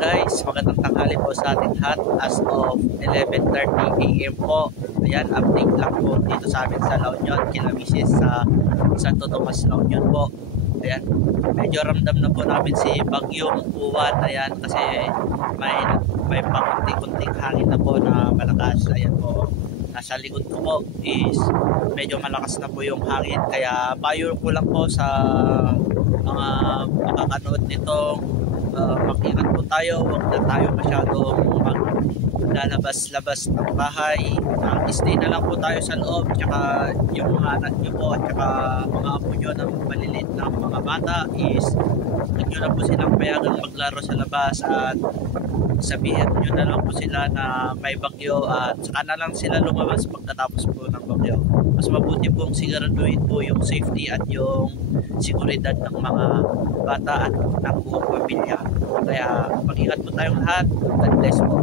guys, magandang tanghali po sa ating lahat as of 11:30 AM po. Ayan, update lang po dito sa amin sa La Union, Kilamisis sa Santo Tomas, La Union po. Ayan, medyo ramdam na po namin si Bagyong Uwan. Ayan, kasi may pakunti-kunting hangin na po na malakas. Ayan po, nasa likod ko po is medyo malakas na po yung hangin. Kaya payo ko lang po sa mga makakanood nito, mag-ingat po tayo, huwag na tayo masyadong maglalabas-labas ng bahay. Stay na lang po tayo sa loob, tsaka yung mga anak nyo po at tsaka mga apo nyo na maliliit na mga bata is huwag nyo na po silang payagang maglaro sa labas at sabihin nyo na lang po sila na may bagyo at saka na lang sila lumabas pagkatapos po ng bagyo. Mas mabuti pong siguraduhin po yung safety at yung seguridad ng mga bata at ng buong pamilya. Kaya mag-ingat po tayong lahat. God bless po.